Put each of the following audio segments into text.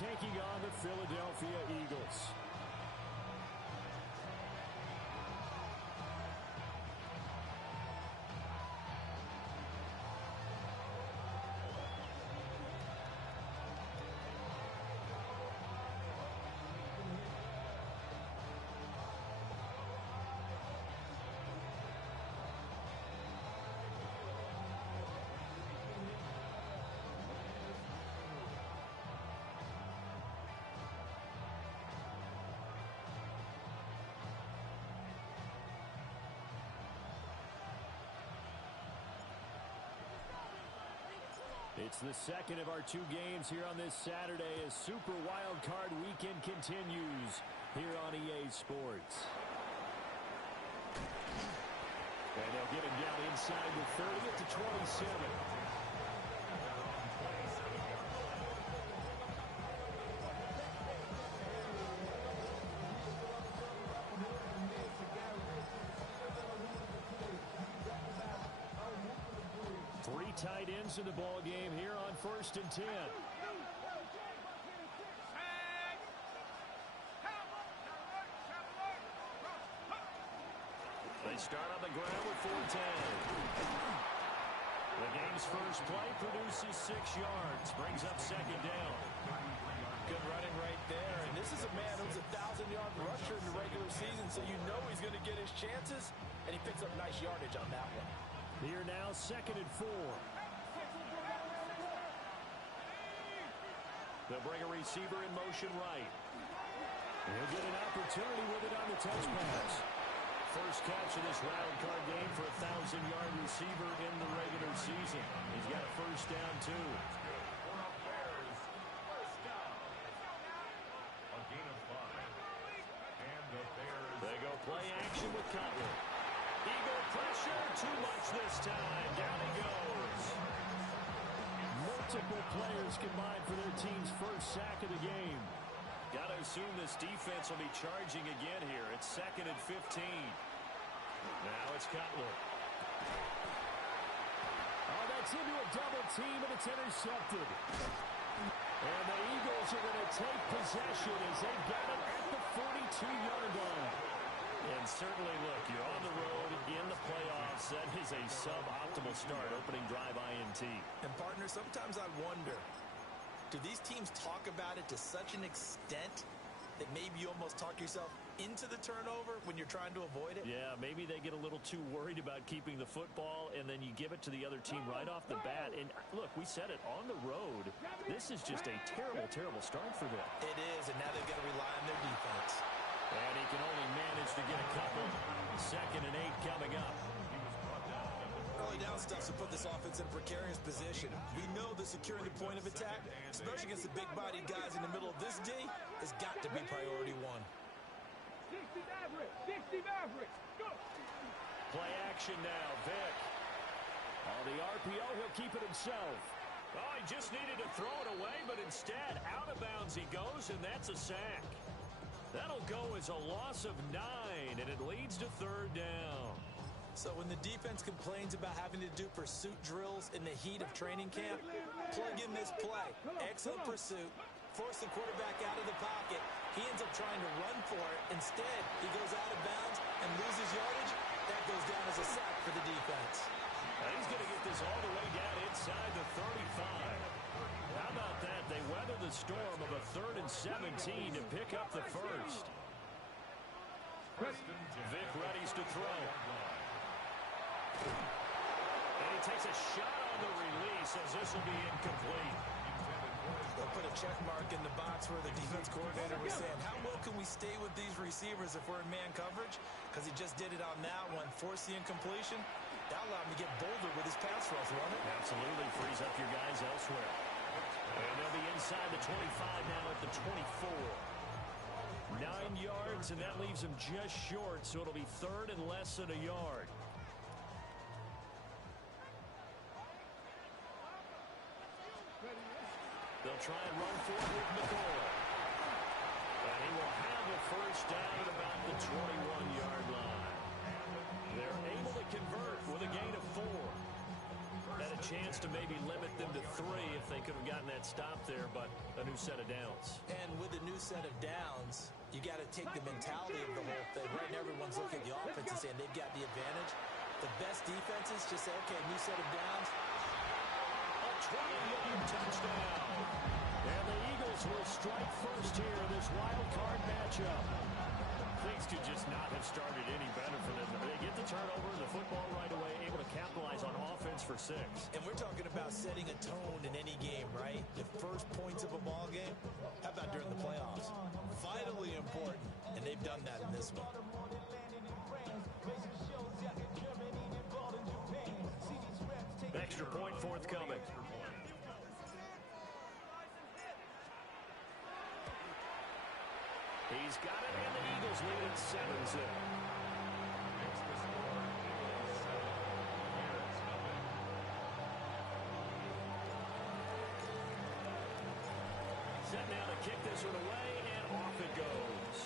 taking on the Philadelphia Eagles. It's the second of our 2 games here on this Saturday as Super Wild Card Weekend continues here on EA Sports. And they'll get him down inside the 30 at the 27. 3 tight ends in the ball game here on 1st and 10. They start on the ground with 4-10. The game's first play produces 6 yards, brings up 2nd down. Good running right there, and this is a man who's a 1,000-yard rusher in the regular season, so you know he's going to get his chances, and he picks up nice yardage on that one. Here now, 2nd and 4. They'll bring a receiver in motion right. He'll get an opportunity with it on the touch pass. First catch of this wild card game for a 1,000-yard receiver in the regular season. He's got a first down, too. They go play action with Cutler. Eagle pressure, too much this time. Down he goes. Multiple players combined for their team's first sack of the game. Got to assume this defense will be charging again here. It's 2nd and 15. Now it's Cutler. Oh, that's into a double team, and it's intercepted. And the Eagles are going to take possession as they get it at the 42-yard line. And certainly, look, you're on the road in the playoffs. That is a suboptimal start, opening drive INT. And, partner, sometimes I wonder, do these teams talk about it to such an extent that maybe you almost talk yourself into the turnover when you're trying to avoid it? Yeah, maybe they get a little too worried about keeping the football, and then you give it to the other team right off the bat. And, look, we said it, on the road, this is just a terrible, terrible start for them. It is, and now they've got to rely on their defense. And he can only manage to get a couple. 2nd and 8 coming up. Early down stuff to put this offense in a precarious position. We know that securing the point of attack, especially against the big-bodied guys in the middle of this D, has got to be priority 1. 60 Maverick, 60 Maverick, go! Play action now, Vic. On the RPO, he'll keep it himself. Oh, he just needed to throw it away, but instead, out of bounds he goes, and that's a sack. That'll go as a loss of 9, and it leads to 3rd down. So when the defense complains about having to do pursuit drills in the heat of training camp, plug in this play. Excellent pursuit. Force the quarterback out of the pocket. He ends up trying to run for it. Instead, he goes out of bounds and loses yardage. That goes down as a sack for the defense. Now he's going to get this all the way down inside the 35. How about that? They weather the storm of a 3rd and 17 to pick up the first. Vic readies to throw. And he takes a shot on the release as this will be incomplete. They'll put a check mark in the box where the defense coordinator was saying, how well can we stay with these receivers if we're in man coverage? Because he just did it on that one. Force the incompletion. That allowed him to get bolder with his pass rush, won't it? Absolutely. Frees up your guys elsewhere. And they'll be inside the 25 now at the 24. 9 yards, and that leaves them just short, so it'll be 3rd and less than a yard. They'll try and run for it with McCoy. And he will have a first down at about the 21-yard line. They're able to convert with a gain of 4. At a chance to maybe limit them to 3 if they could have gotten that stop there, but a new set of downs. And with a new set of downs, you got to take the mentality of the whole thing. Right now, everyone's looking at the offense and saying they've got the advantage. The best defenses just say, okay, new set of downs. A 20-yard touchdown. And the Eagles will strike first here in this wild card matchup. Things could just not have started any better for them. They get the turnover, the football right away, able to capitalize on offense for 6. And we're talking about setting a tone in any game, right? The first points of a ball game. How about during the playoffs? Vitally important, and they've done that in this one. Extra point forthcoming. He's got it, and the Eagles lead at 7-0. Set now to kick this one away, and off it goes.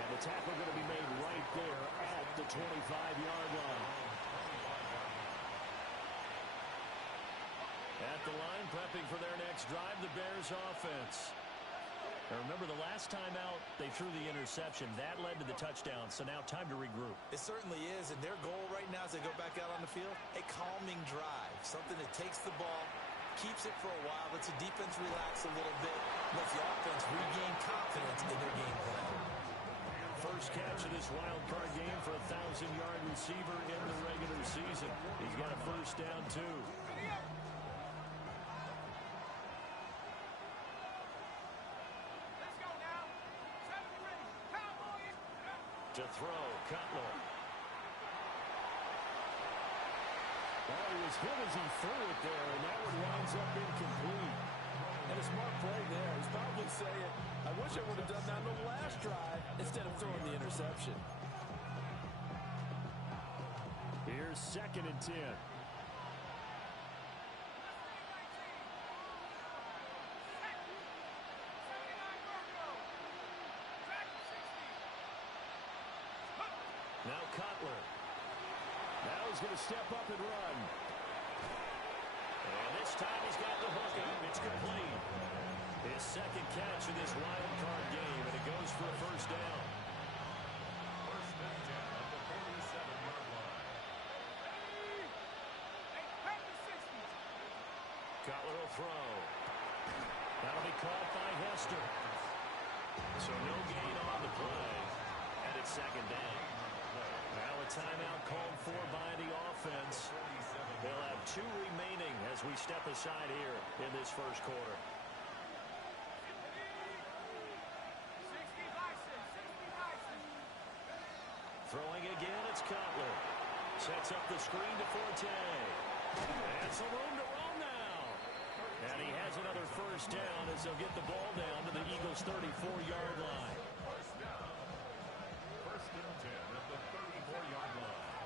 And the tackle going to be made right there at the 25-yard line. At the line, prepping for their next drive, the Bears offense. Now remember, the last time out, they threw the interception. That led to the touchdown, so now time to regroup. It certainly is, and their goal right now as they go back out on the field, a calming drive. Something that takes the ball, keeps it for a while, lets the defense relax a little bit, lets the offense regain confidence in their game plan. First catch of this wild card game for a 1,000-yard receiver in the regular season. He's got a first down, too. To throw, Cutler. Well, he was hit as he threw it there, and that one winds up incomplete. And a smart play there. He's probably saying, I wish I would have done that on the last drive instead of throwing the interception. Here's 2nd and 10. Now Cutler. Now he's going to step up and run. And this time he's got the hook up. It's complete. His 2nd catch of this wild card game, and it goes for a first down. First and 10 at the 47-yard line. Cutler will throw. That'll be caught by Hester. So no gain on the play, and it's 2nd down. Now a timeout called for by the offense. They'll have 2 remaining as we step aside here in this first quarter. Throwing again, it's Cutler. Sets up the screen to Forte. And some room to run now. And he has another first down as they'll get the ball down to the Eagles' 34-yard line. First down. First and 10 at the 34-yard line.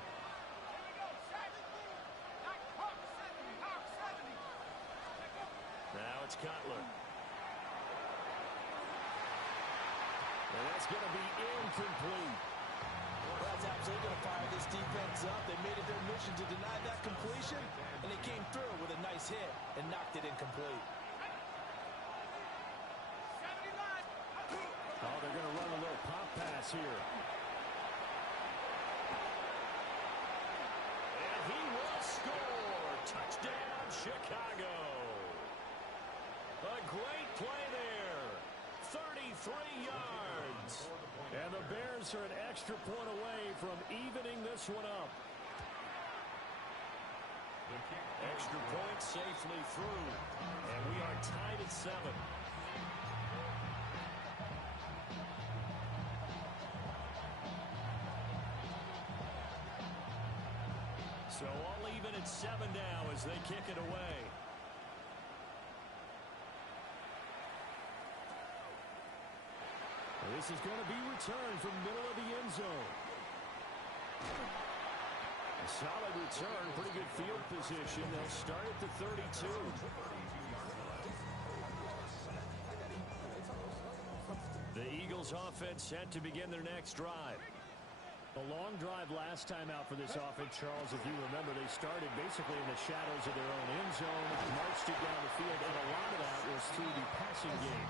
Now it's Cutler. And that's going to be incomplete. Well, that's absolutely going to fire this defense up. They made it their mission to deny that completion, and they came through with a nice hit and knocked it incomplete. Oh, they're going to run a little pop pass here. And he will score. Touchdown, Chicago. A great play there. 33 yards. And the Bears are an extra point away from evening this one up. Extra point safely through. And we are tied at 7. So all even at 7 now as they kick it away. This is going to be returned from middle of the end zone. A solid return, pretty good field position. They'll start at the 32. The Eagles Eagles offense set to begin their next drive. A long drive last time out for this offense, Charles. If you remember, they started basically in the shadows of their own end zone, marched it down the field, and a lot of that was through the passing game.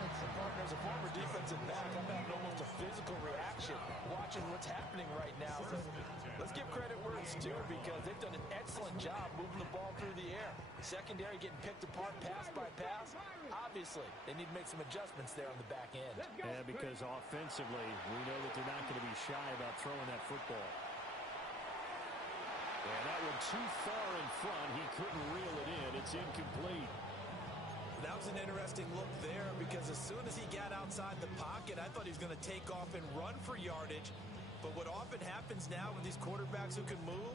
As a former defensive back, I'm having almost a physical reaction watching what's happening right now. But let's give credit where it's due because they've done an excellent job moving the ball through the air. Secondary getting picked apart pass by pass. Obviously, they need to make some adjustments there on the back end. Yeah, because offensively, we know that they're not going to be shy about throwing that football. And that one too far in front. He couldn't reel it in. It's incomplete. That was an interesting look there because as soon as he got outside the pocket, I thought he was going to take off and run for yardage. But what often happens now with these quarterbacks who can move,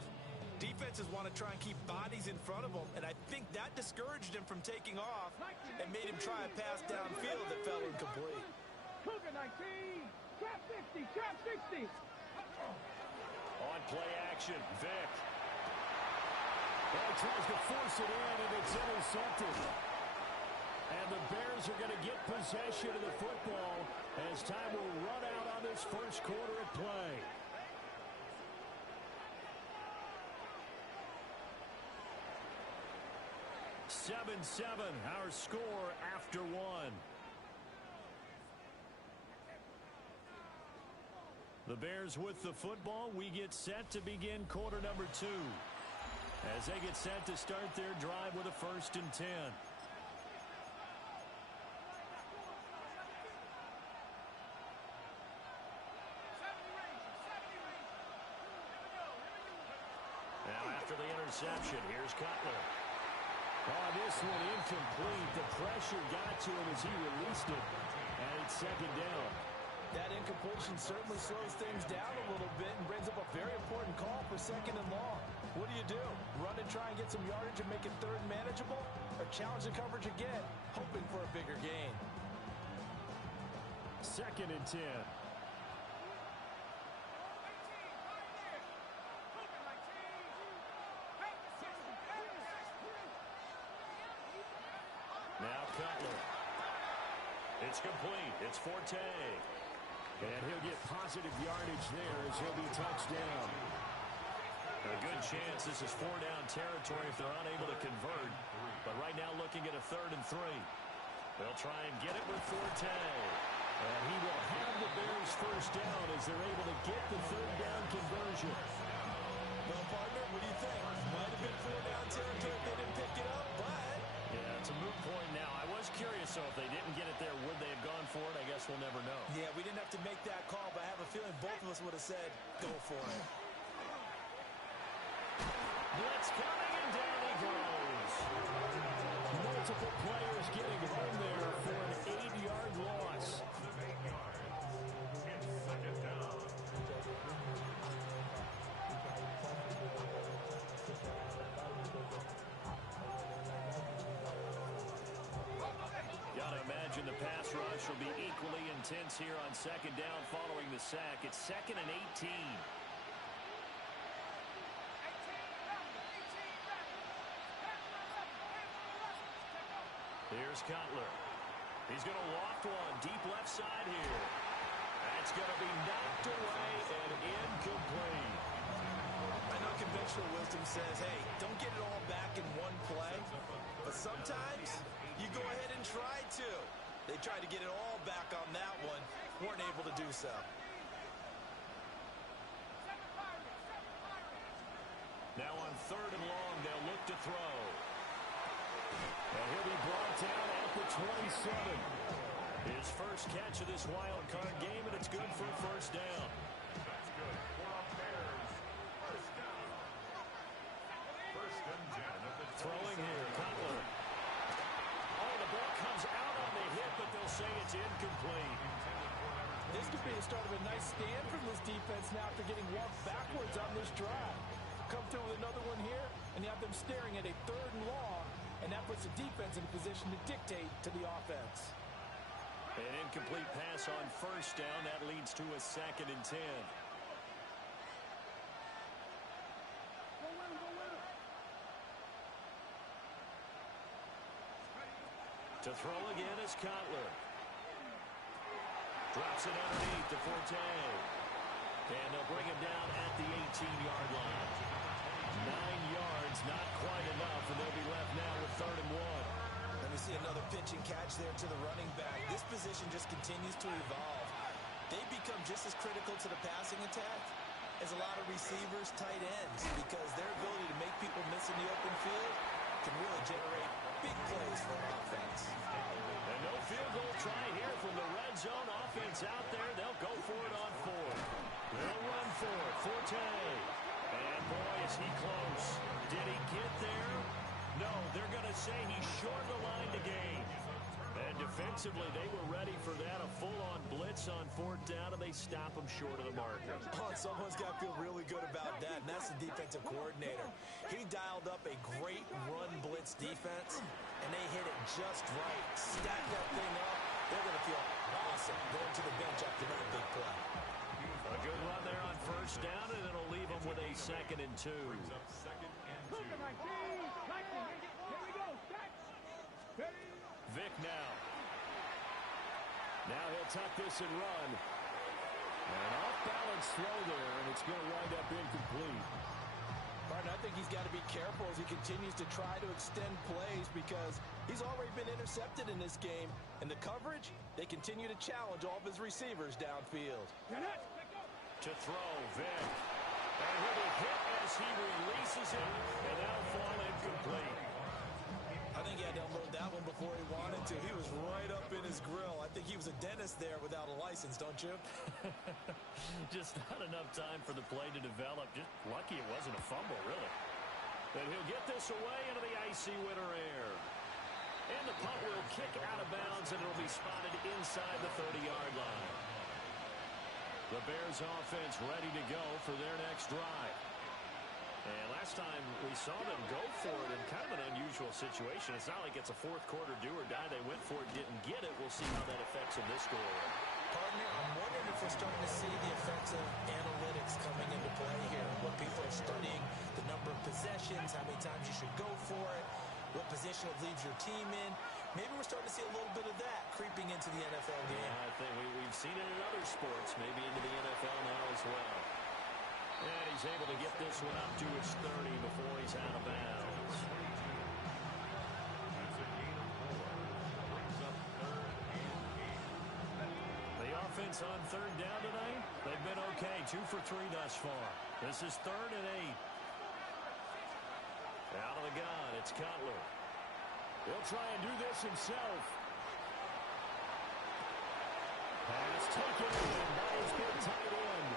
defenses want to try and keep bodies in front of them, and I think that discouraged him from taking off and made him try a pass downfield that fell incomplete. Cougar 19, trap 50, trap 60. On play action, Vick. Well, tries to force it in, and it's intercepted. And the Bears are going to get possession of the football as time will run out on this first quarter of play. Seven, our score after one. The Bears with the football. We get set to begin quarter number 2 as they get set to start their drive with a 1st and 10. Now after the interception, here's Cutler. Oh, this one incomplete. The pressure got to him as he released it, and it's 2nd down. That incompletion certainly slows things down a little bit and brings up a very important call for 2nd and long. What do? Run and try and get some yardage and make it 3rd manageable? Or challenge the coverage again, hoping for a bigger gain? 2nd and 10. Now Cutler. It's complete. It's Forte. And he'll get positive yardage there as he'll be touched down. A good chance this is 4-down territory if they're unable to convert. But right now looking at a 3rd and 3. They'll try and get it with Forte. And he will have the Bears 1st down as they're able to get the 3rd down conversion. Well, partner, what do you think? Might have been 4-down territory if they didn't pick it up, but... Yeah, it's a moot point now. I was curious, so if they didn't get it there, would they have gone for it? I guess we'll never know. Yeah, we didn't have to make that call, but I have a feeling both of us would have said, go for it. Blitz coming, and down he goes. Multiple players getting home there for an 8-yard loss. Gotta imagine the pass rush will be equally intense here on 2nd down following the sack. It's 2nd and 18. Here's Cutler. He's going to loft one deep left side here. That's going to be knocked away and incomplete. I know conventional wisdom says, hey, don't get it all back in one play. But sometimes you go ahead and try to. They tried to get it all back on that one. Weren't able to do so. Now on 3rd and long, they'll look to throw. And he'll be brought down at the 27. His first catch of this wild card game, and it's good for a 1st down. That's good for a Bears 1st down. 1st and 10 at the Throwing here, Cutler. Oh, the ball comes out on the hit, but they'll say it's incomplete. This could be the start of a nice stand from this defense now after getting walked backwards on this drive. Come through with another one here, and you have them staring at a 3rd and long, and that puts the defense in a position to dictate to the offense. An incomplete pass on 1st down. That leads to a 2nd and 10. To throw again is Cutler. Drops it underneath to Forte. And they'll bring him down at the 18-yard line. 9 yards, not quite enough, and they'll be left now with 3rd and 1. And we see another pitch and catch there to the running back. This position just continues to evolve. They become just as critical to the passing attack as a lot of receivers, tight ends, because their ability to make people miss in the open field can really generate big plays for an offense. And no field goal try here from the red zone offense out there. They'll go for it on 4th. They'll run for it. Forte. And boy, is he close. Did he get there? No, they're going to say he's short the line to gain. And defensively, they were ready for that. A full-on blitz on 4th down, and they stop him short of the marker. Oh, someone's got to feel really good about that, and that's the defensive coordinator. He dialed up a great run blitz defense, and they hit it just right. Stack that thing up. They're going to feel awesome going to the bench after that big play. A good run there on 1st down, and it'll leave them with a 2nd and 2. Look at my team. Here we go. Stack. Ready. Vick now. Now he'll tuck this and run. An off-balance throw there, and it's going to wind up incomplete. Martin, I think he's got to be careful as he continues to try to extend plays because he's already been intercepted in this game. And the coverage, they continue to challenge all of his receivers downfield. To throw, Vick. And he'll be hit as he releases it, and that'll fall incomplete. I think he had to unload that one before he wanted to. He was right up in his grill. I think he was a dentist there without a license, don't you? Just not enough time for the play to develop. Just lucky it wasn't a fumble, really. And he'll get this away into the icy winter air. And the punt will kick out of bounds, and it'll be spotted inside the 30-yard line. The Bears offense ready to go for their next drive. And last time we saw them go for it in kind of an unusual situation. It's not like it's a fourth quarter do or die. They went for it, didn't get it. We'll see how that affects them this go around. Partner, I'm wondering if we're starting to see the effects of analytics coming into play here, where people are studying the number of possessions, how many times you should go for it, what position it leaves your team in. Maybe we're starting to see a little bit of that creeping into the NFL game. Yeah, I think we've seen it in other sports, maybe into the NFL now as well. And he's able to get this one up to his 30 before he's out of bounds. The offense on 3rd down tonight, they've been okay. 2 for 3 thus far. This is 3rd and 8. Out of the gun, it's Cutler. He'll try and do this himself. Pass taken in by his good tight end.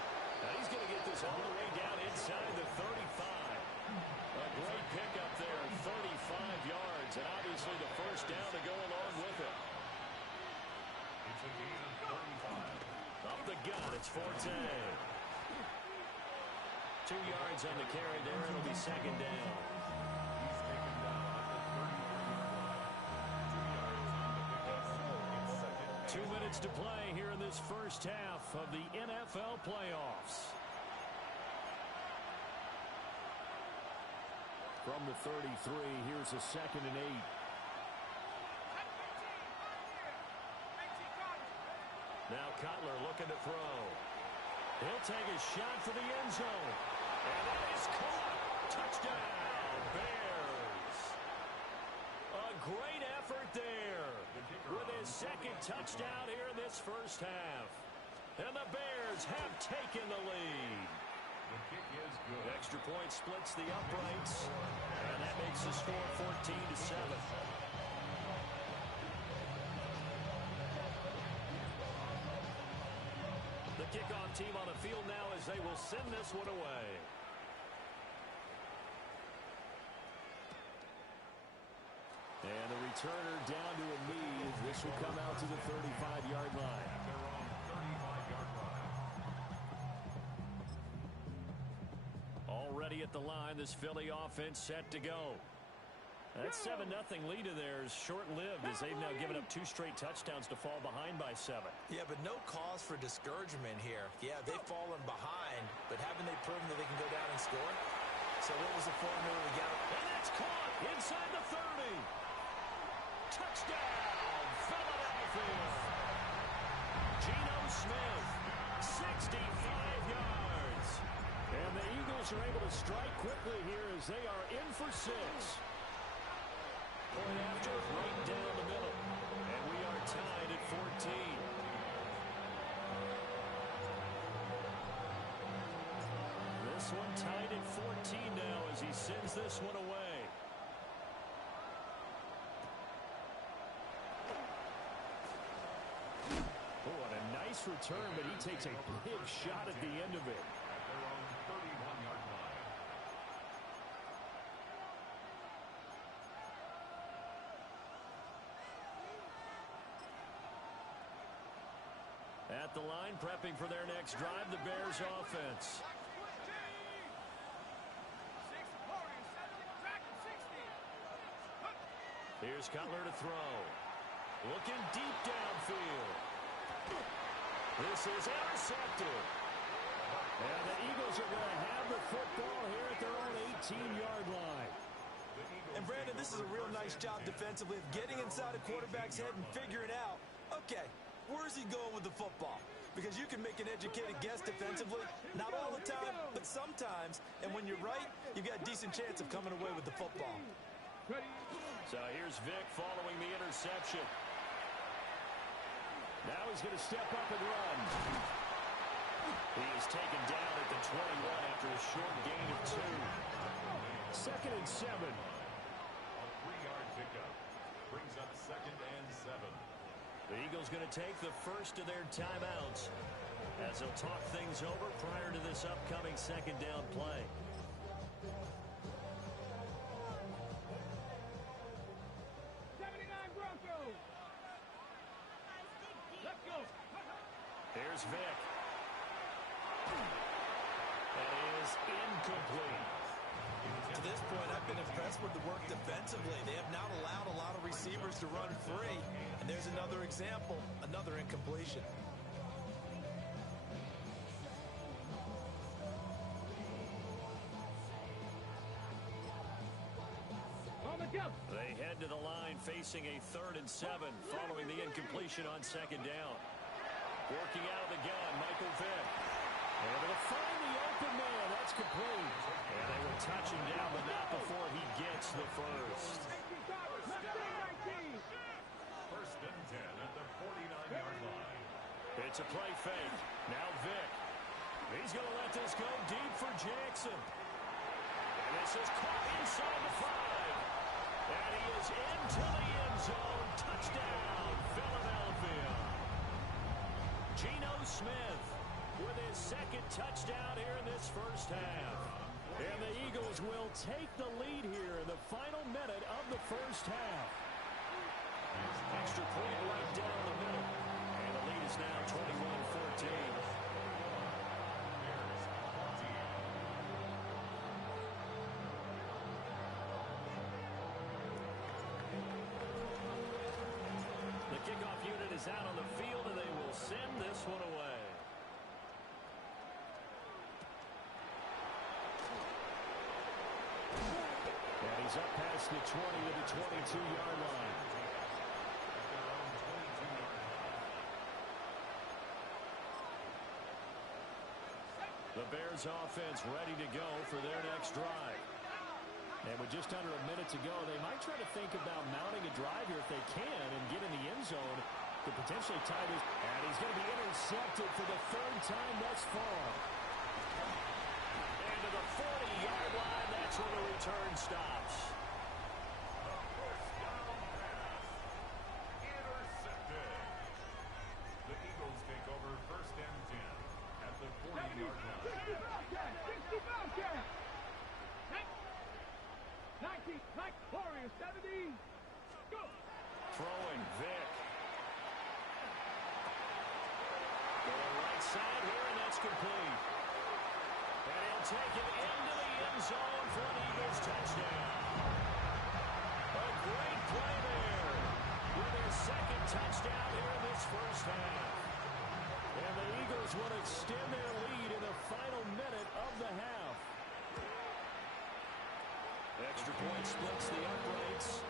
Now he's going to get this all the way down inside the 35. A great pickup there, 35 yards, and obviously the 1st down to go along with it. Up the gut, it's Forte. 2 yards on the carry there, it'll be 2nd down. 2 minutes to play here in this first half of the NFL playoffs. From the 33, here's a 2nd and 8. Now Cutler looking to throw. He'll take a shot for the end zone. And that is caught. Touchdown, Bears. A great effort there with his 2nd touchdown here in this first half. And the Bears have taken the lead. The kick is good. Extra point splits the uprights, and that makes the score 14-7. The kickoff team on the field now as they will send this one away. And the returner down to a knee. This will come out to the 35-yard line. They're on the 35-yard line. Already at the line, this Philly offense set to go. That 7-0 lead of theirs short-lived as they've now given up 2 straight touchdowns to fall behind by 7. Yeah, but no cause for discouragement here. Yeah, they've fallen behind, but haven't they proven that they can go down and score? So what was the formula we got? And that's caught inside the 30. Touchdown, Philadelphia. Geno strike quickly here as they are in for 6. Point after, right down the middle. And we are tied at 14. This one tied at 14 now as he sends this one away. Oh, and a nice return, but he takes a big shot at the end of it. At their own 31-yard line. At the line, prepping for their next drive, the Bears offense. Here's Cutler to throw. Looking deep downfield. This is intercepted. And the Eagles are going to have the football here at their own 18-yard line. And Brandon, this is a real nice job defensively of getting inside a quarterback's head and figuring out, okay, where's he going with the football? Because you can make an educated guess defensively, not all the time, but sometimes. And when you're right, you've got a decent chance of coming away with the football. So here's Vic following the interception. Now he's going to step up and run. He is taken down at the 21 after a short gain of 2. 2nd and 7. A 3-yard pickup. Brings up 2nd and 7. The Eagles going to take the first of their timeouts as they'll talk things over prior to this upcoming 2nd down play. Here's Vic. That is incomplete. To this point, I've been impressed with the work defensively. They have not allowed a lot of receivers to run free. And there's another example, another incompletion. They head to the line facing a 3rd and 7 following the incompletion on 2nd down. Working out of the gun, Michael Vick. Able to find the open man. That's complete. And they will touch him down, but not before he gets the first. First and 10 at the 49-yard line. It's a play fake. Now Vick. He's going to let this go deep for Jackson. And this is caught inside the 5. And he is into the end zone. Touchdown, Philadelphia. Geno Smith with his 2nd touchdown here in this first half. And the Eagles will take the lead here in the final minute of the first half. Extra point right down the middle. And the lead is now 21-14. The kickoff unit is out on the field, and they will send this one away. And he's up past the 20 to the 22-yard line. The Bears offense ready to go for their next drive. And with just under a minute to go, they might try to think about mounting a drive here if they can and get in the end zone to potentially tie this. And he's going to be intercepted for the 3rd time thus far. And to the 40-yard line, that's where the return stops. First down pass. Intercepted. The Eagles take over 1st and 10 at the 40-yard line. 19, Mike Warrior, 70. Go. Throwing Vic. Going right side here, and that's complete. And he'll take it into the end zone for an Eagles touchdown. A great play there with his 2nd touchdown here in this first half. And the Eagles will extend their lead in the final minute of the half. Extra point splits the uprights.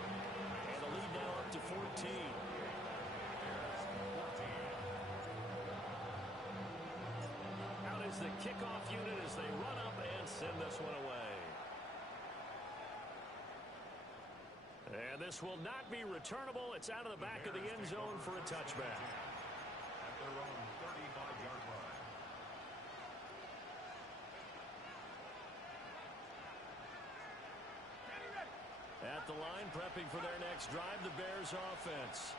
And the lead now up to 14. Out is is the kickoff unit as they run up and send this one away. And this will not be returnable. It's out of the back of the end zone for a touchback. At their own 35-yard line. At the line, prepping for their next drive, the Bears offense.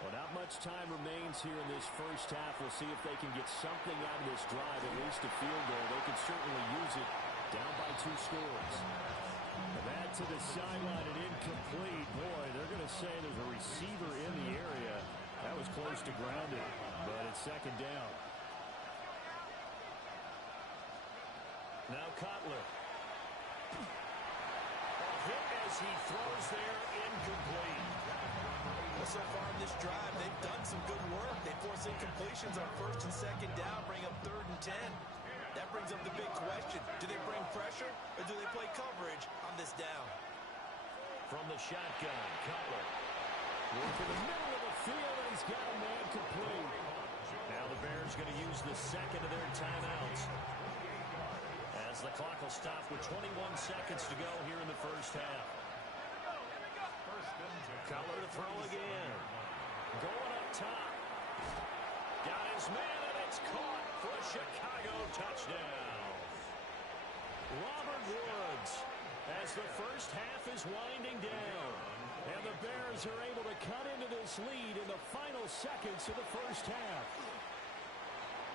Well, not much time remains here in this first half. We'll see if they can get something out of this drive, at least a field goal. They could certainly use it down by 2 scores. That to the sideline and incomplete. Boy, they're going to say there's a receiver in the area. That was close to grounded, but it's second down. Now Cutler. A hit as he throws there, incomplete. Well, so far in this drive, they've done some good work. They force incompletions on first and second down, bring up 3rd and 10. That brings up the big question. Do they bring pressure or do they play coverage on this down? From the shotgun, Cutler. Working the middle of the field, and he's got a man complete. Now the Bears going to use the second of their timeouts, as the clock will stop with 21 seconds to go here in the first half. Cutler to throw again. Going up top. Got his man, and it's caught for a Chicago touchdown. Robert Woods, as the first half is winding down. And the Bears are able to cut into this lead in the final seconds of the first half.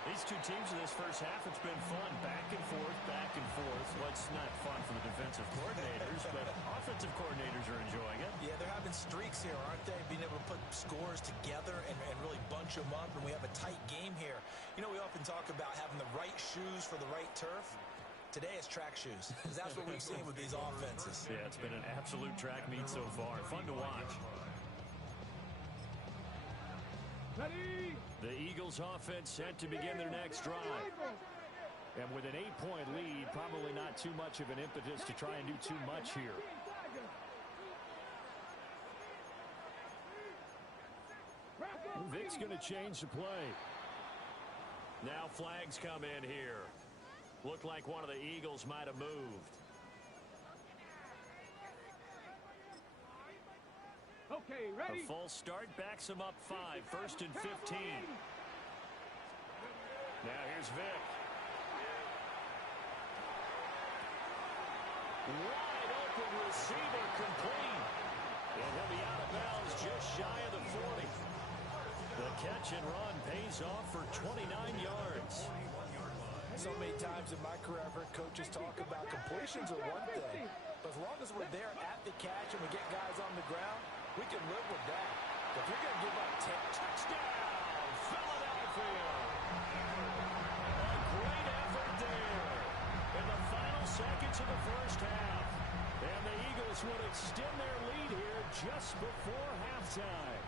These two teams in this first half, it's been fun. Back and forth, back and forth. Well, it's not fun for the defensive coordinators, but offensive coordinators are enjoying it. Yeah, they're having streaks here, aren't they? Being able to put scores together and really bunch them up, and we have a tight game here. You know, we often talk about having the right shoes for the right turf. Today it's track shoes, because that's what we've seen with these offenses. Yeah, it's been an absolute track meet so far. Fun to watch. Ready? The Eagles offense set to begin their next drive. And with an 8-point lead, probably not too much of an impetus to try and do too much here. Vic's going to change the play. Now flags come in here. Looked like one of the Eagles might have moved. Okay, ready? A false start backs him up 5. 1st and 15. Now here's Vic. Wide open receiver complete. And he'll be out of bounds just shy of the 40. The catch and run pays off for 29 yards. So many times in my career, I've heard coaches talk about completions are one thing. But as long as we're there at the catch and we get guys on the ground, we can live with that. If you're going to give up 10, Touchdown, Philadelphia. A great effort there in the final seconds of the first half. And the Eagles would extend their lead here just before halftime.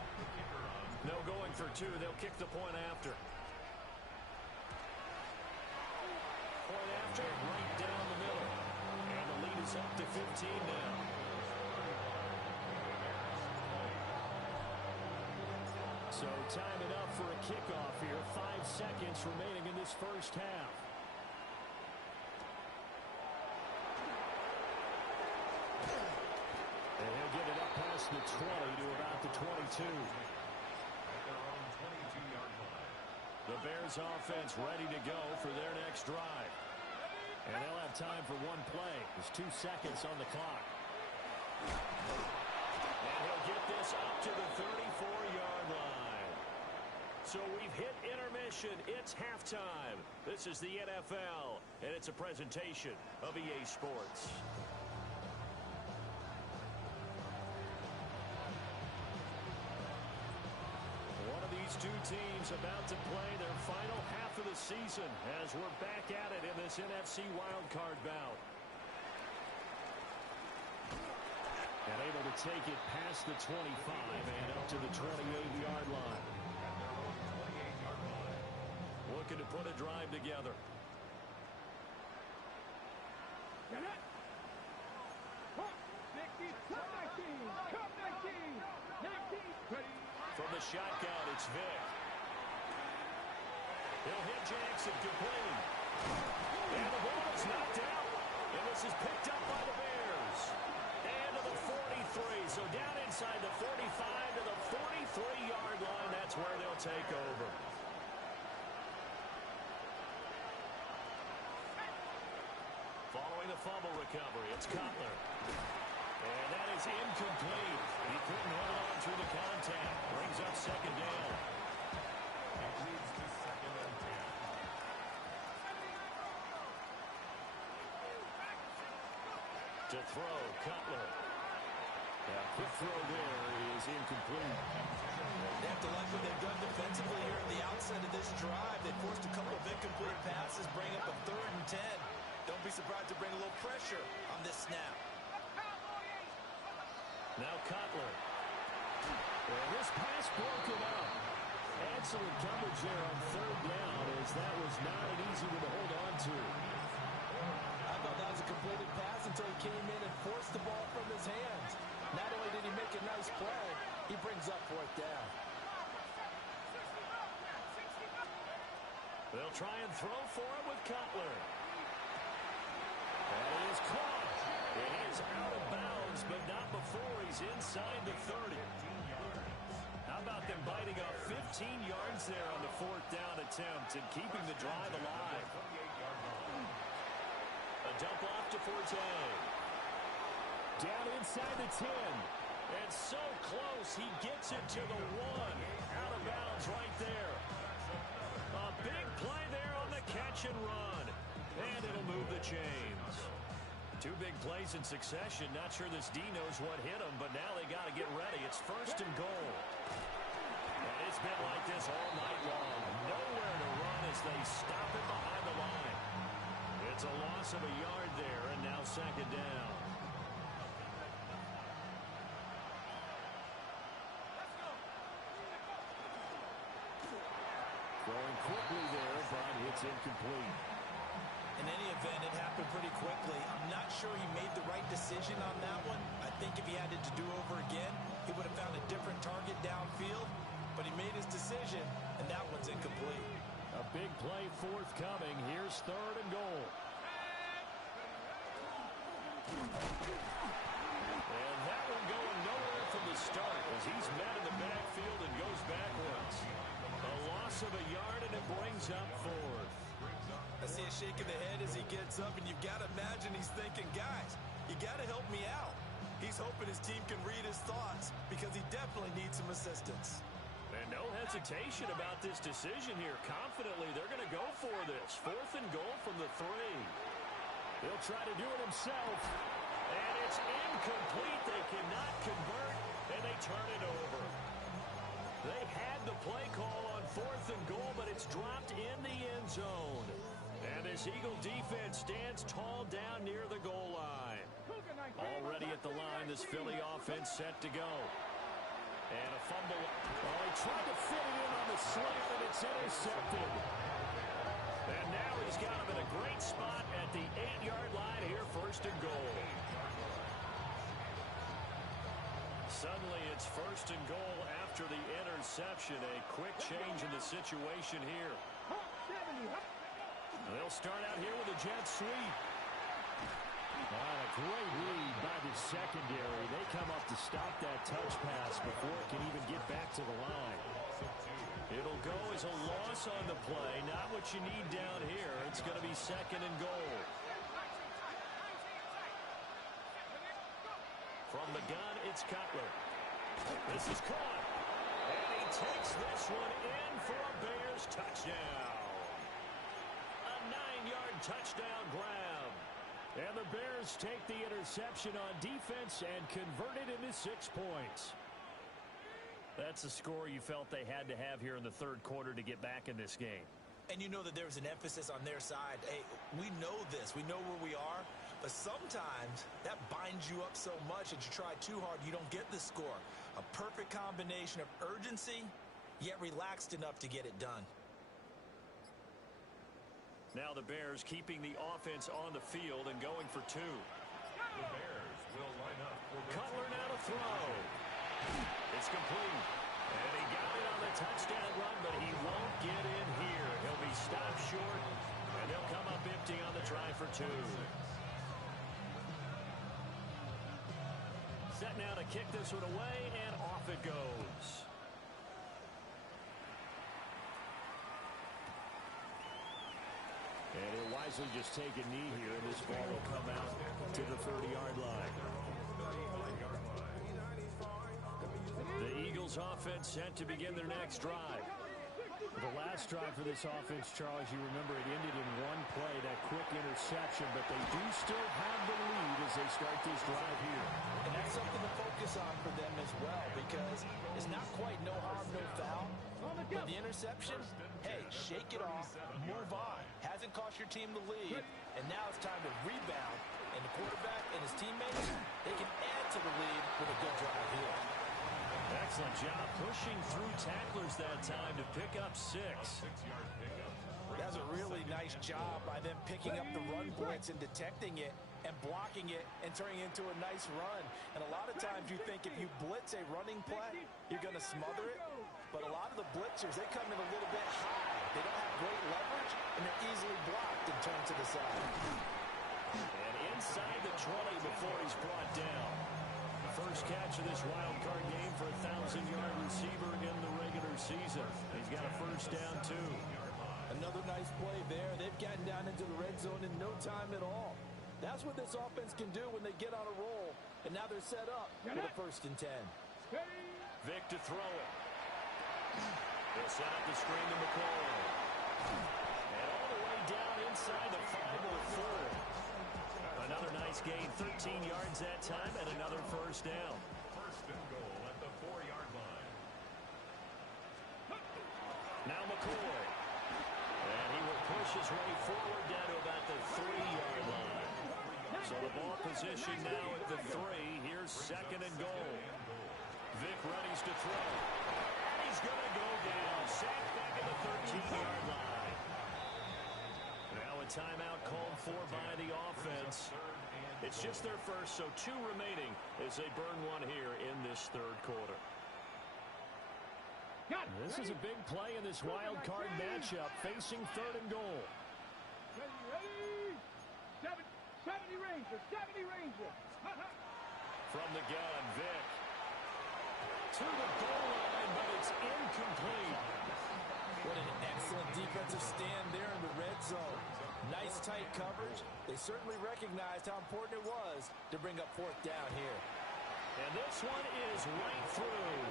No going for 2. They'll kick the point after. Point after, right down the middle. And the lead is up to 15 now. So time enough for a kickoff here. 5 seconds remaining in this first half. And he'll get it up past the 20 to about the 22. The Bears offense ready to go for their next drive. And they'll have time for one play. There's 2 seconds on the clock. And he'll get this up to the 34-yard line. So we've hit intermission. It's halftime. This is the NFL, and it's a presentation of EA Sports. One of these two teams about to play their final half of the season as we're back at it in this NFC wildcard bout. And able to take it past the 25 and up to the 28-yard line. Looking to put a drive together. Get it. Come 19. 19. Ready. From the shotgun, it's Vic. He'll hit Jackson complete. And the ball is knocked out. And this is picked up by the Bears. And to the 43. So down inside the 45 to the 43-yard line. That's where they'll take over. Following the fumble recovery, it's Cutler. And that is incomplete. He couldn't hold on through the contact. Brings up second down. It leads to 2nd and 10. To throw, Cutler. Quick throw there is incomplete. They have to like what they've done defensively here at the outset of this drive. They forced a couple of incomplete passes, bring up a 3rd and 10. Don't be surprised to bring a little pressure on this snap. Now Cutler. And this pass broken up. Excellent coverage there on 3rd down, as that was not an easy one to hold on to. I thought that was a completed pass until he came in and forced the ball from his hands. Not only did he make a nice play, he brings up 4th down. They'll try and throw for it with Cutler. And he is caught. And he is out of bounds, but not before he's inside the 30. How about them biting up 15 yards there on the 4th down attempt and keeping the drive alive? A dump off to Forte. Down inside the 10. And so close, he gets it to the 1. Out of bounds right there. A big play there on the catch and run. And it'll move the chains. 2 big plays in succession. Not sure this D knows what hit him, but now they got to get ready. It's 1st and goal. And it's been like this all night long. Nowhere to run as they stop it behind the line. It's a loss of a yard there, and now 2nd down. Throwing quickly there, but it's incomplete. In any event, it happened pretty quickly. I'm not sure he made the right decision on that one. I think if he had it to do over again, he would have found a different target downfield. But he made his decision, and that one's incomplete. A big play forthcoming. Here's 3rd and goal. And that one going nowhere from the start as he's met in the backfield and goes backwards. A loss of a yard, and it brings up 4th. I see a shake of the head as he gets up, and you've got to imagine he's thinking, guys, you got to help me out. He's hoping his team can read his thoughts because he definitely needs some assistance. And no hesitation about this decision here. Confidently, they're going to go for this. 4th and goal from the 3. He'll try to do it himself. And it's incomplete. They cannot convert, and they turn it over. They had the play call on 4th and goal, but it's dropped in the end zone. And this Eagle defense stands tall down near the goal line. Already at the line, this Philly offense set to go. And a fumble. Oh, he tried to fit it in on the slant, and it's intercepted. And now he's got him in a great spot at the 8-yard line here, 1st and goal. Suddenly it's 1st and goal after the interception. A quick change in the situation here. They'll start out here with a jet sweep. A great read by the secondary. They come up to stop that touch pass before it can even get back to the line. It'll go as a loss on the play. Not what you need down here. It's going to be 2nd and goal. From the gun, it's Cutler. This is caught. And he takes this one in for a Bears touchdown. A 9-yard touchdown grab. And the Bears take the interception on defense and convert it into 6 points. That's the score you felt they had to have here in the 3rd quarter to get back in this game. And you know that there's an emphasis on their side. Hey, we know this. We know where we are. But sometimes that binds you up so much that you try too hard, you don't get the score. A perfect combination of urgency, yet relaxed enough to get it done. Now the Bears keeping the offense on the field and going for 2. The Bears will line up for Cutler now to throw. It's complete. And he got it on the touchdown run, but he won't get in here. He'll be stopped short, and they'll come up empty on the try for 2. Set now to kick this one away, and off it goes. And he'll wisely just take a knee here, and this ball will come out to the 30-yard line. The Eagles offense set to begin their next drive. The last drive for this offense, Charles, you remember it ended in one play, that quick interception, but they do still have the lead as they start this drive here. And that's something to focus on for them as well, because it's not quite no harm, no foul. But the interception, hey, shake it off, move on. Hasn't cost your team the lead, and now it's time to rebound. And the quarterback and his teammates, they can add to the lead with a good drive here. Excellent job pushing through tacklers that time to pick up 6. That's a really nice job by them picking up the run blitz and detecting it and blocking it and turning it into a nice run. And a lot of times you think if you blitz a running play, you're going to smother it. But a lot of the blitzers, they come in a little bit high. They don't have great leverage, and they're easily blocked and turned to the side. And inside the 20 before he's brought down. First catch of this wild card game for a 1,000-yard receiver in the regular season. He's got a first down, too. Another nice play there. They've gotten down into the red zone in no time at all. That's what this offense can do when they get on a roll. And now they're set up for the 1st and 10. Vic to throw it. They'll set up the screen to McCoy. And all the way down inside the 504. Another nice gain, 13 yards that time, and another first down. First and goal at the 4-yard line. Now McCoy. And he will push his way forward down to about the 3-yard line. So the ball position now at the 3. Here's 2nd and goal. Vic readies to throw. And he's going to go down. Sacked back at the 13-yard line. Now a timeout called for by the offense. It's just their first, so 2 remaining as they burn one here in this 3rd quarter. This is a big play in this wild card matchup, facing 3rd and goal. Ready? 70 Ranger, 70 Ranger. From the gun, Vic. To the goal line, but it's incomplete. What an excellent defensive stand there in the red zone. Nice tight coverage. They certainly recognized how important it was to bring up 4th down here. And this one is right through.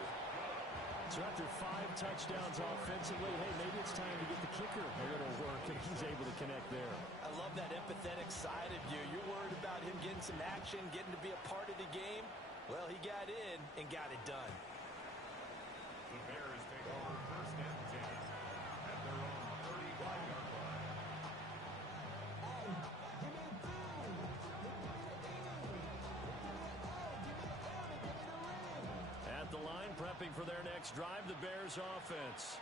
So after 5 touchdowns offensively, hey, maybe it's time to get the kicker a little work, and he's able to connect there. I love that empathetic side of you. You're worried about him getting some action, getting to be a part of the game. Well, he got in and got it done. The Bears take over 1st and 10 at their own 35-yard line. At the line, prepping for their next drive, the Bears offense.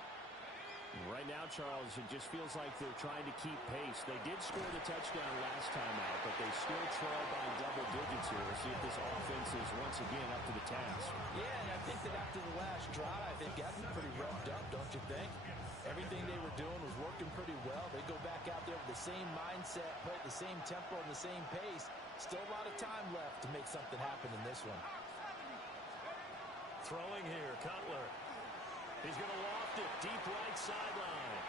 Right now, Charles, it just feels like they're trying to keep pace. They did score the touchdown last time out, but they still trail by double digits here. We'll see if this offense is once again up to the task. Yeah, and I think that after the last drive, they've gotten pretty revved up, don't you think? Everything they were doing was working pretty well. They go back out there with the same mindset, play at the same tempo and the same pace. Still a lot of time left to make something happen in this one. Throwing here, Cutler. He's going to loft it, deep right sideline.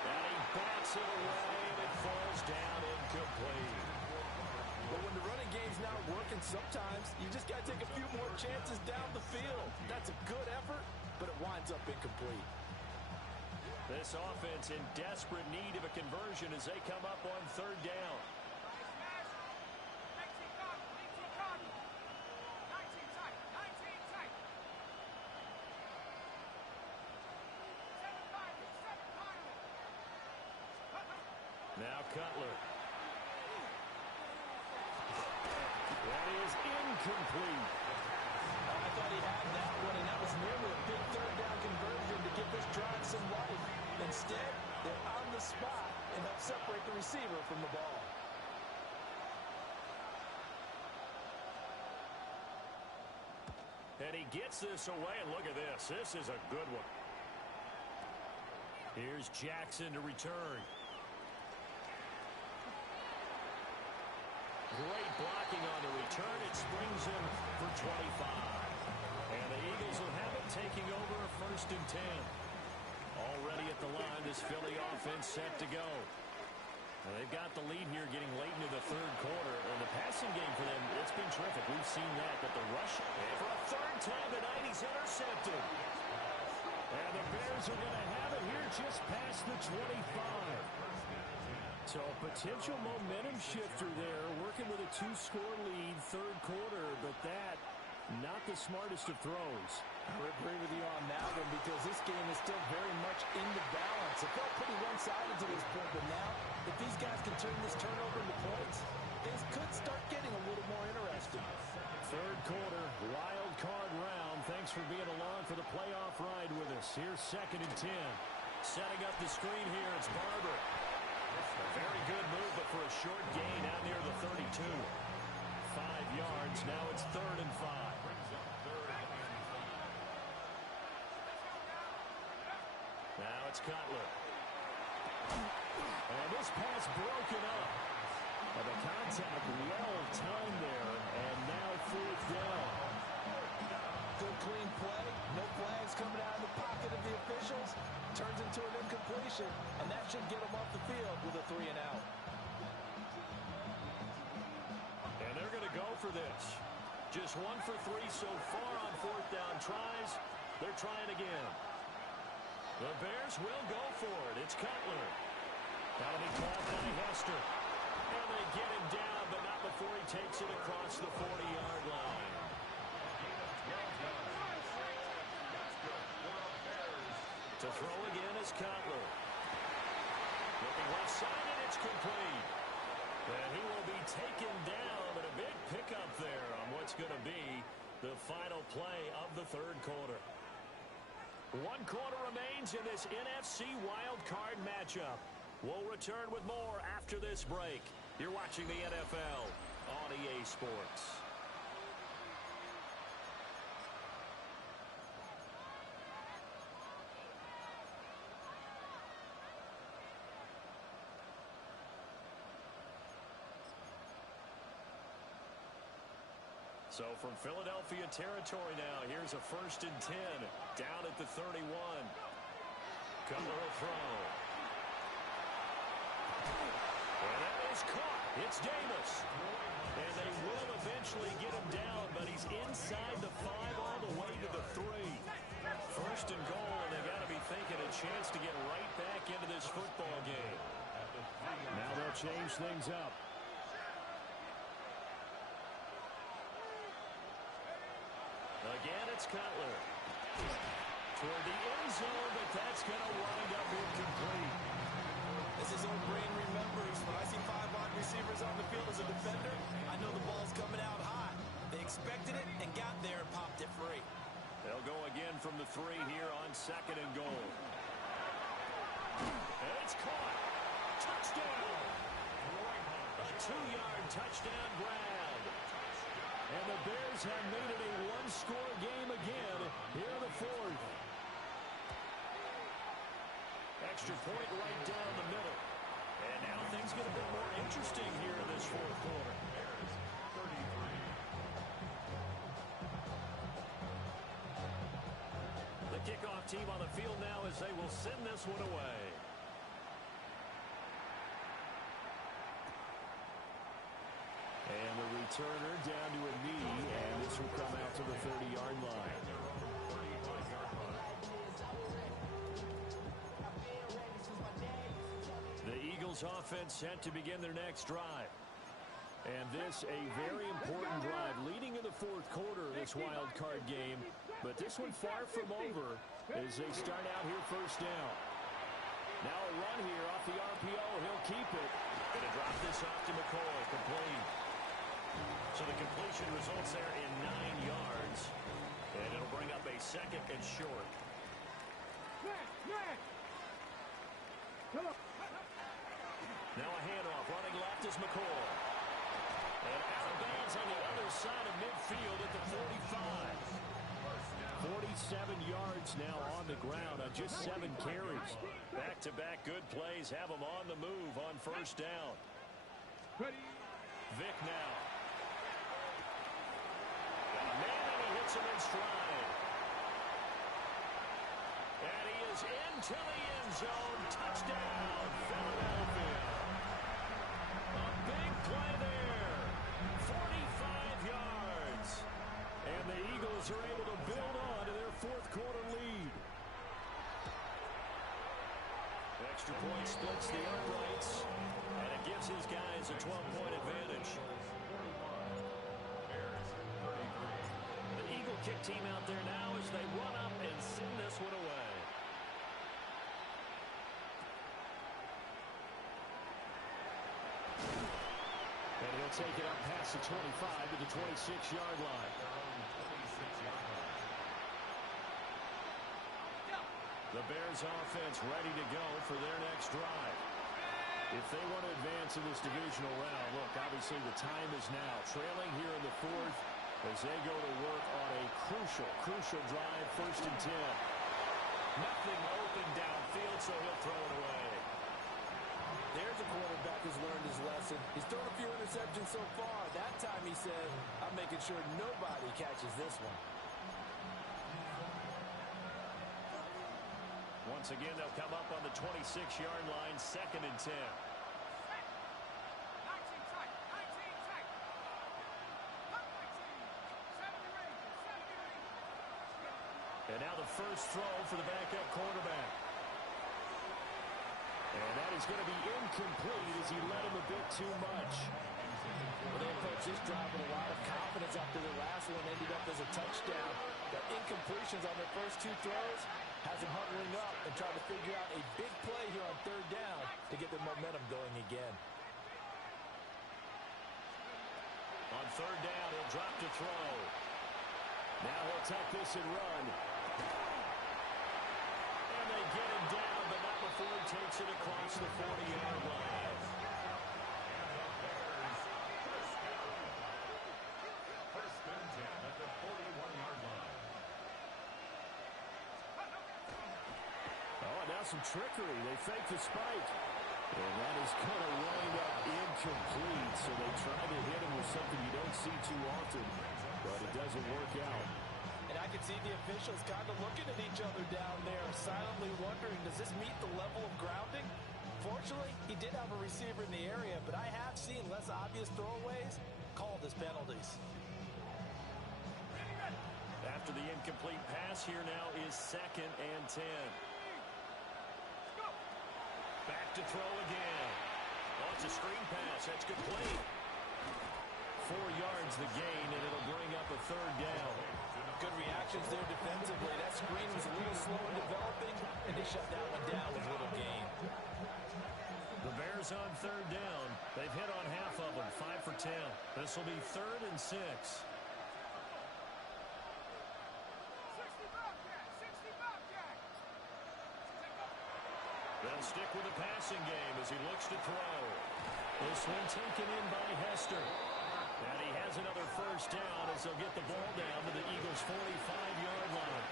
And he bats it away, and it falls down incomplete. But when the running game's not working, sometimes you just got to take a few more chances down the field. That's a good effort, but it winds up incomplete. This offense in desperate need of a conversion as they come up on 3rd down. Now Cutler. That is incomplete. I thought he had that one, and that was nearly a big 3rd down conversion to give this drive some life. Instead, they're on the spot and help separate the receiver from the ball. And he gets this away, and look at this. This is a good one. Here's Jackson to return. Great blocking on the return. It springs him for 25. And the Eagles will have it, taking over a 1st and 10. Already at the line, this Philly offense set to go. Now they've got the lead here getting late into the 3rd quarter. And the passing game for them, it's been terrific. We've seen that. But the rush, for a 3rd time tonight, he's intercepted. And the Bears are going to have it here just past the 25. So a potential momentum shifter there, working with a 2-score lead, 3rd quarter, but that, not the smartest of throws. I would agree with you on that one because this game is still very much in the balance. It felt pretty one-sided to this point, but now, if these guys can turn this turnover into points, things could start getting a little more interesting. 3rd quarter, wild card round. Thanks for being along for the playoff ride with us. Here's 2nd and 10. Setting up the screen here, it's Barber. A very good move, but for a short gain out near the 32. 5 yards. Now it's 3rd and 5. Now it's Cutler. And this pass broken up. And the contact well timed there. And now 4th down. Good clean play. No flags coming out of the pocket of the officials. Turns into an incompletion, and that should get them off the field with a 3 and out. And they're going to go for this. Just 1 for 3 so far on 4th down tries. They're trying again. The Bears will go for it. It's Cutler. That'll be called by Hester. And they get him down, but not before he takes it across the 40-yard line. To throw again is Cutler. Looking left side, and it's complete. And he will be taken down, but a big pickup there on what's going to be the final play of the 3rd quarter. 1 quarter remains in this NFC Wild Card matchup. We'll return with more after this break. You're watching the NFL on EA Sports. So from Philadelphia territory now, here's a 1st and 10 down at the 31. Cutler will throw. And that is caught. It's Davis. And they will eventually get him down, but he's inside the 5 all the way to the 3. 1st and goal, and they got to be thinking a chance to get right back into this football game. Now they'll change things up. Again, it's Cutler. Toward the end zone, but that's going to wind up incomplete. This is old brain remembers. When I see 5 wide receivers on the field as a defender, I know the ball's coming out high. They expected it and got there and popped it free. They'll go again from the 3 here on 2nd and goal. And it's caught. Touchdown. A 2-yard touchdown grab. And the Bears have made it a 1-score game again here in the 4th. Extra point right down the middle. And now things get a bit more interesting here in this 4th quarter. The kickoff team on the field now as they will send this one away. And the returner down to a knee, and this will come out to the 30-yard line. The Eagles offense set to begin their next drive. And this a very important drive leading in the 4th quarter of this wild card game. But this one far from over as they start out here 1st down. Now a run here off the RPO. He'll keep it. Going to drop this off to McCoy. Complete. So the completion results there in 9 yards. And it'll bring up a 2nd and short. Now a handoff. Running left is McCoy. And out of bounds on the other side of midfield at the 45. 46 yards now on the ground on just 7 carries. Back-to-back good plays have him on the move on first down. Vick now. Got a man, and he hits him in stride. And he is into the end zone. Touchdown, Philadelphia. A big play there. 45 yards. And the Eagles are able to build on to their fourth quarter lead. Extra point splits the uprights, and it gives his guys a 12-point advantage. The Eagle kick team out there now as they run up and send this one away. And he'll take it up past the 25 to the 26-yard line. The Bears offense ready to go for their next drive. If they want to advance in this divisional round, look, obviously the time is now. Trailing here in the fourth as they go to work on a crucial drive, 1st and 10. Nothing open downfield, so he'll throw it away. There's a quarterback who's learned his lesson. He's thrown a few interceptions so far. That time he said, I'm making sure nobody catches this one. Once again, they'll come up on the 26-yard line, 2nd and 10. And now the first throw for the backup quarterback. And that is going to be incomplete as he led him a bit too much. Well, they approached this drive with a lot of confidence after the last one ended up as a touchdown. The incompletions on their first 2 throws has them huddling up and trying to figure out a big play here on 3rd down to get their momentum going again. On 3rd down, he'll drop to throw. Now he'll tuck this and run. And they get him down, but not before he takes it across the 40-yard line. First and 10 at the 41-yard line. Oh, now some trickery. They fake the spike. And that is going to wind up incomplete. So they try to hit him with something you don't see too often, but it doesn't work out. And I can see the officials kind of looking at each other down there, silently wondering, does this meet the level of grounding? Fortunately, he did have a receiver in the area, but I have seen less obvious throwaways called as penalties. After the incomplete pass, here now is 2nd and 10. Back to throw again. Oh, it's a screen pass. That's complete. 4 yards the gain, and it'll bring up a 3rd down. Good reactions there defensively. That screen was a little slow in developing, and they shut that one down with little gain. The Bears on 3rd down. They've hit on half of them, 5 for 10. This will be 3rd and 6. They'll stick with the passing game as he looks to throw. This one taken in by Hester. And he has another first down as they'll get the ball down to the Eagles' 45-yard line.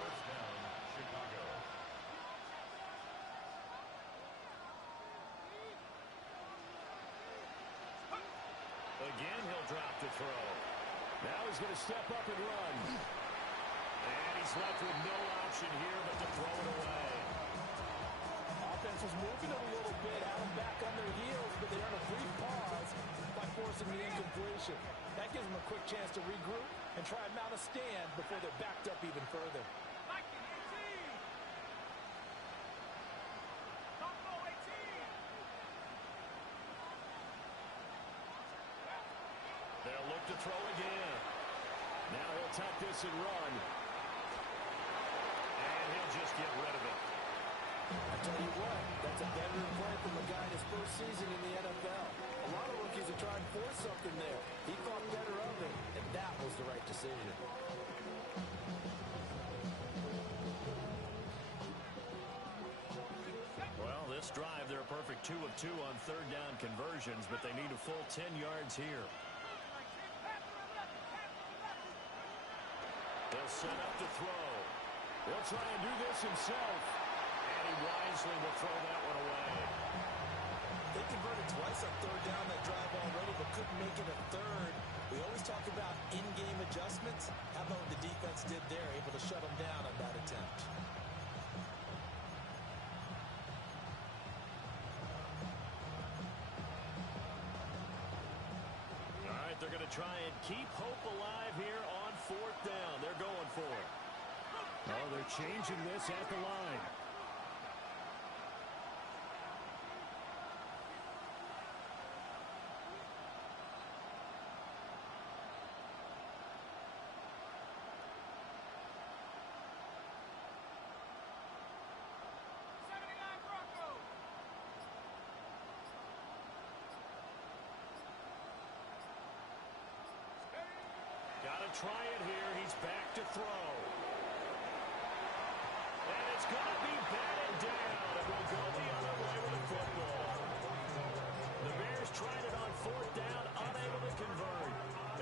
First down, Chicago. Again, he'll drop to throw. Now he's going to step up and run. And he's left with no option here but to throw it away. Offense was moving it a little bit, had them back on their heels, but they earned a brief pause by forcing the incompletion. That gives them a quick chance to regroup and try and mount a stand before they're backed up even further. They'll look to throw again. Now he'll tuck this and run. And he'll just get rid of it. I tell you what, that's a veteran play from a guy in his first season in the NFL. A lot of rookies are trying to force something there. He thought better of it, and that was the right decision. Well, this this drive, they're a perfect 2 of 2 on third down conversions, but they need a full 10 yards here. They'll set up to throw. He'll try and do this himself. And he wisely will throw that one away. They converted twice on third down that drive already, but couldn't make it a third. We always talk about in-game adjustments. How about what the defense did there, able to shut them down on that attempt? All right, they're going to try and keep hope alive here on fourth down. They're going for it. Oh, they're changing this at the line. Got to try it here. He's back to throw. And it's going to be batted down. It will go the other way with the football. The Bears tried it on fourth down, unable to convert.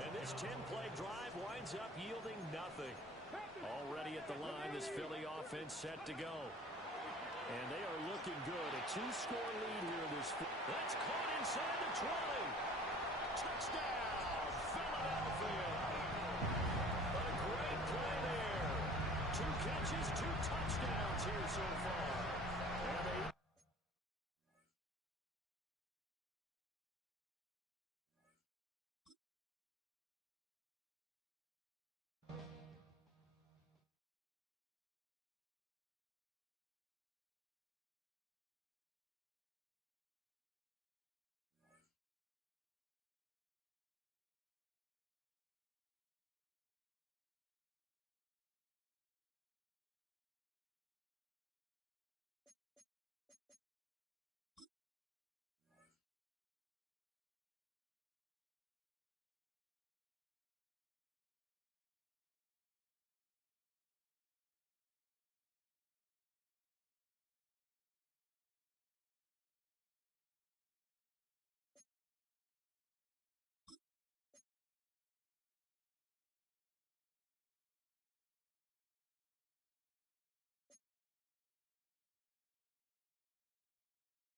And this 10-play drive winds up yielding nothing. Already at the line, this Philly offense set to go. And they are looking good. A 2-score lead here. That's caught inside the 20. Touchdown, Philadelphia. What a great play there. 2 catches, 2 touchdowns here so far.